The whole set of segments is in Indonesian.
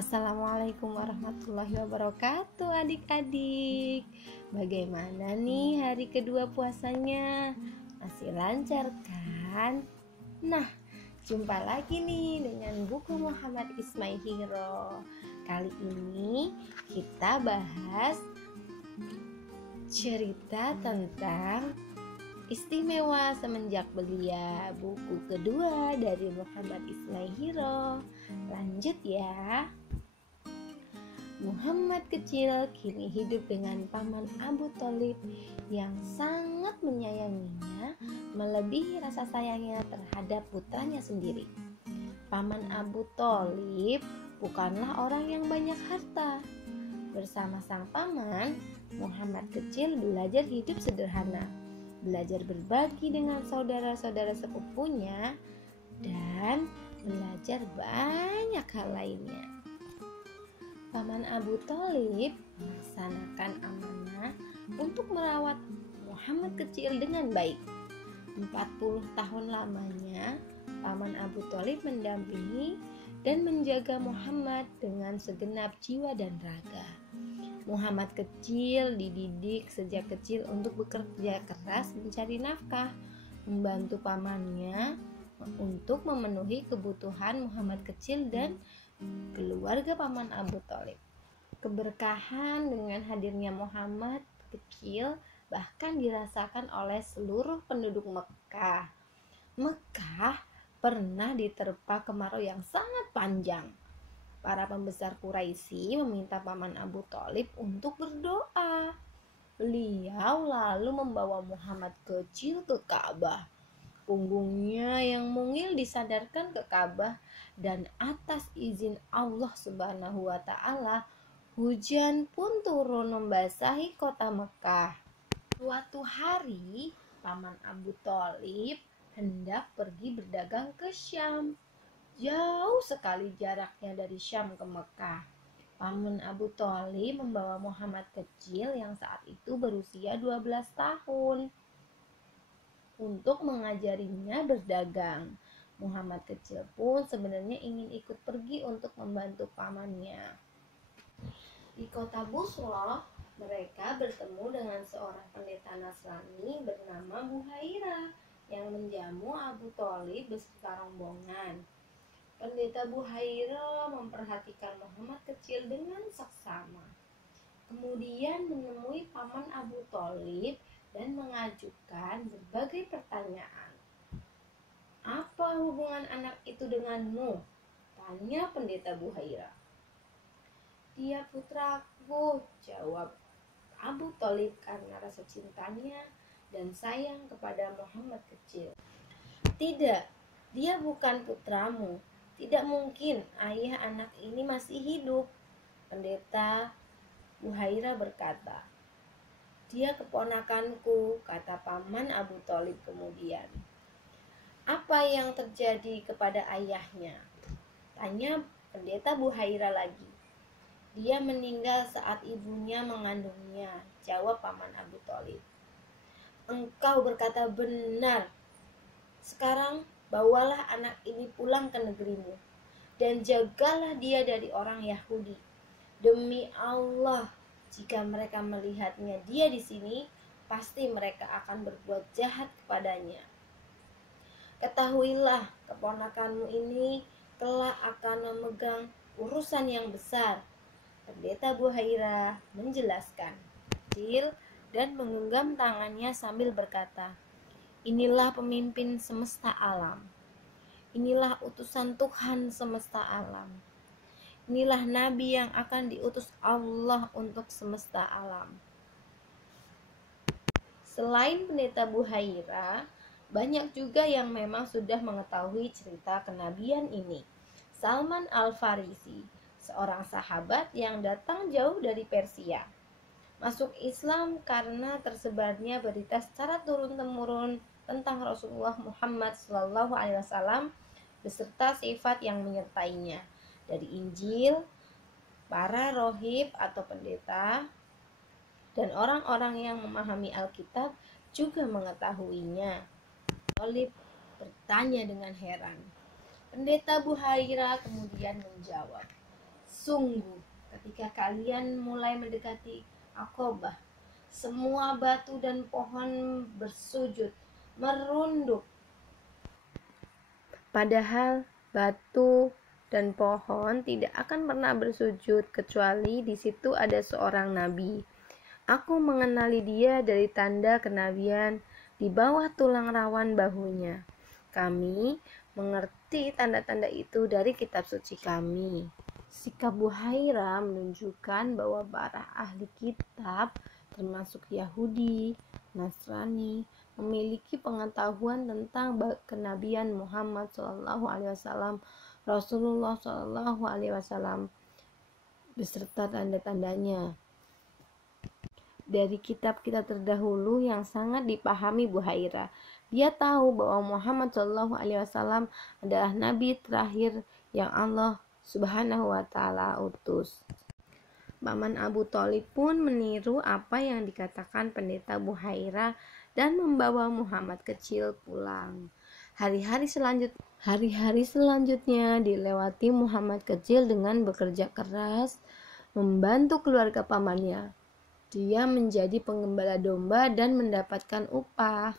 Assalamualaikum warahmatullahi wabarakatuh adik-adik. Bagaimana nih hari kedua puasanya? Masih lancar kan? Nah, jumpa lagi nih dengan buku Muhammad Ismail Hiro. Kali ini kita bahas cerita tentang Istimewa Semenjak Belia, buku kedua dari Muhammad Ismail Hiro. Lanjut ya. Muhammad kecil kini hidup dengan paman Abu Thalib yang sangat menyayanginya, melebihi rasa sayangnya terhadap putranya sendiri. Paman Abu Thalib bukanlah orang yang banyak harta. Bersama sang paman, Muhammad kecil belajar hidup sederhana, belajar berbagi dengan saudara-saudara sepupunya, dan belajar banyak hal lainnya. Paman Abu Thalib melaksanakan amanah untuk merawat Muhammad kecil dengan baik. 40 tahun lamanya, Paman Abu Thalib mendampingi dan menjaga Muhammad dengan segenap jiwa dan raga. Muhammad kecil dididik sejak kecil untuk bekerja keras mencari nafkah, membantu pamannya untuk memenuhi kebutuhan Muhammad kecil dan keluarga paman Abu Thalib. Keberkahan dengan hadirnya Muhammad kecil bahkan dirasakan oleh seluruh penduduk Mekah. Mekah pernah diterpa kemarau yang sangat panjang. Para pembesar Quraisy meminta paman Abu Thalib untuk berdoa. Beliau lalu membawa Muhammad kecil ke Ka'bah. Punggungnya yang mungil disandarkan ke Ka'bah, dan atas izin Allah Subhanahu wa Ta'ala, hujan pun turun membasahi kota Mekah. Suatu hari, paman Abu Thalib hendak pergi berdagang ke Syam. Jauh sekali jaraknya dari Syam ke Mekah. Paman Abu Thalib membawa Muhammad kecil yang saat itu berusia 12 tahun untuk mengajarinya berdagang. Muhammad kecil pun sebenarnya ingin ikut pergi untuk membantu pamannya. Di kota Busra, mereka bertemu dengan seorang pendeta Nasrani bernama Buhairah yang menjamu Abu Thalib beserta rombongan. Pendeta Buhairah memperhatikan Muhammad kecil dengan seksama. Kemudian menemui paman Abu Thalib dan mengajukan berbagai pertanyaan. "Apa hubungan anak itu denganmu?" tanya pendeta Buhairah. "Dia putraku," jawab Abu Thalib karena rasa cintanya dan sayang kepada Muhammad kecil. "Tidak, dia bukan putramu. Tidak mungkin ayah anak ini masih hidup," pendeta Buhairah berkata. "Dia keponakanku," kata paman Abu Thalib kemudian. "Apa yang terjadi kepada ayahnya?" tanya pendeta Buhairah lagi. "Dia meninggal saat ibunya mengandungnya," jawab paman Abu Thalib. "Engkau berkata benar. Sekarang bawalah anak ini pulang ke negerimu dan jagalah dia dari orang Yahudi. Demi Allah, jika mereka melihatnya dia di sini, pasti mereka akan berbuat jahat kepadanya. Ketahuilah, keponakanmu ini kelak akan memegang urusan yang besar." Pendeta Buhairah menjelaskan kecil dan menggenggam tangannya sambil berkata, "Inilah pemimpin semesta alam. Inilah utusan Tuhan semesta alam. Inilah nabi yang akan diutus Allah untuk semesta alam." Selain pendeta Buhairah, banyak juga yang memang sudah mengetahui cerita kenabian ini. Salman Al-Farisi, seorang sahabat yang datang jauh dari Persia, masuk Islam karena tersebarnya berita secara turun-temurun tentang Rasulullah Muhammad SAW beserta sifat yang menyertainya dari Injil. Para rohib atau pendeta dan orang-orang yang memahami Alkitab juga mengetahuinya. Thalib bertanya dengan heran. Pendeta Buhairah kemudian menjawab, Sungguh, ketika kalian mulai mendekati Aqabah, semua batu dan pohon bersujud, merunduk. Padahal batu dan pohon tidak akan pernah bersujud kecuali di situ ada seorang nabi. Aku mengenali dia dari tanda kenabian di bawah tulang rawan bahunya. Kami mengerti tanda-tanda itu dari kitab suci kami. Sikap Buhairah menunjukkan bahwa para ahli kitab, termasuk Yahudi, Nasrani, memiliki pengetahuan tentang kenabian Muhammad SAW, Rasulullah SAW, beserta tanda-tandanya. Dari kitab-kitab terdahulu yang sangat dipahami Buhairah, dia tahu bahwa Muhammad SAW adalah nabi terakhir yang Allah Subhanahu wa Ta'ala utus. Paman Abu Thalib pun meniru apa yang dikatakan pendeta Buhairah dan membawa Muhammad kecil pulang. Hari-hari selanjutnya dilewati Muhammad kecil dengan bekerja keras membantu keluarga pamannya. Dia menjadi penggembala domba dan mendapatkan upah.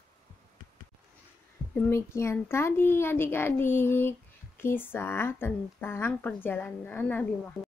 Demikian tadi adik-adik kisah tentang perjalanan Nabi Muhammad